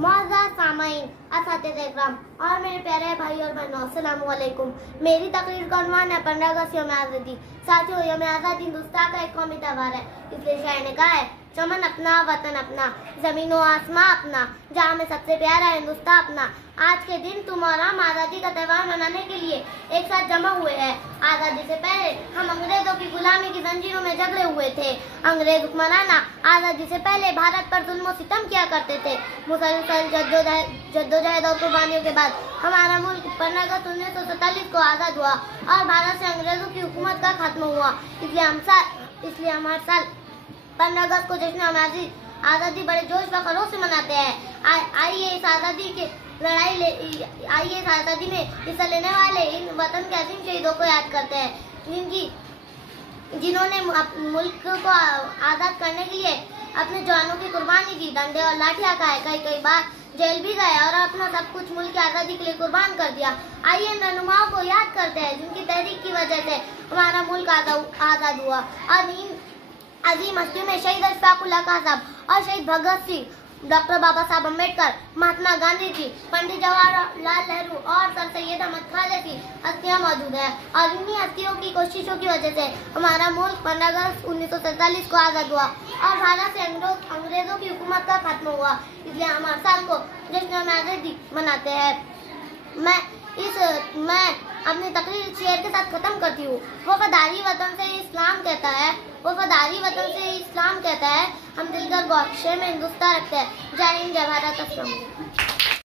मौजूद सामाईन, असातिज़े इकराम और मेरे प्यारे भाई और बहनों, अस्सलामु अलैकुम। मेरी तकरीर का उन्वान है 15 अगस्त यौम आज़ादी। साथियों, यौम आज़ादी हिंदुस्तान का एक कौमी त्यौहार है, इसलिए शायर ने कहा है, चमन अपना वतन अपना, जमीन व आसमां अपना, जहाँ में सबसे प्यारा हिंदुस्तान अपना। आज के दिन तुम और हम आज़ादी का त्यौहार मनाने के लिए एक साथ जमा हुए हैं। आज़ादी से पहले हम अंग्रेजों की गुलामी की जंजीरों में जकड़े हुए थे। अंग्रेज हुक्मराना आज़ादी से पहले भारत पर जुल्म और सितम किया करते थे। मुसलसल जद्दोजहद और कुर्बानियों के बाद हमारा मुल्क 15 अगस्त 1947 को आज़ाद हुआ और भारत से अंग्रेजों की हुकूमत का खात्मा हुआ। इसलिए हम हर साल 15 अगस्त को जश्न आज़ादी बड़े जोश व खरोश से मनाते हैं। आइए इस आज़ादी में हिस्सा लेने वाले इन वतन के अजीम शहीदों को याद करते हैं, जिन्होंने मुल्क को आज़ाद करने के लिए अपने जवानों की कुर्बानी दी, डंडे और लाठियाँ खाए, कई बार जेल भी गए और अपना सब कुछ मुल्क की आज़ादी के लिए कुर्बान कर दिया। आइए इन रहनुमाओं को याद करते हैं, जिनकी तहरीक की वजह से हमारा मुल्क आज़ाद हुआ। और इन अजीम हस्तियों में शहीद अशफाक उल्लाह खां साहब और शहीद भगत सिंह, डॉक्टर बाबा साहब अम्बेडकर, महात्मा गांधी जी, पंडित जवाहरलाल नेहरू और सर सैयद अहमद खान जैसी हस्तियाँ मौजूद हैं। और इन्हीं हस्तियों की कोशिशों की वजह से हमारा मुल्क 15 अगस्त 1947 को आज़ाद हुआ और भारत से अंग्रेजों की हुकूमत का खात्मा हुआ। इसलिए हम हर साल को जश्न आज़ादी मनाते हैं। मैं अपनी तकरीर शेर के साथ खत्म करती हूँ। वफादारी वतन से इस्लाम कहता है, वफादारी वतन से इस्लाम कहता है, हम दिल का बख्शे में हिंदुस्तान रखते हैं। जय हिंद, जय भारत, अस्सलाम वालेकुम।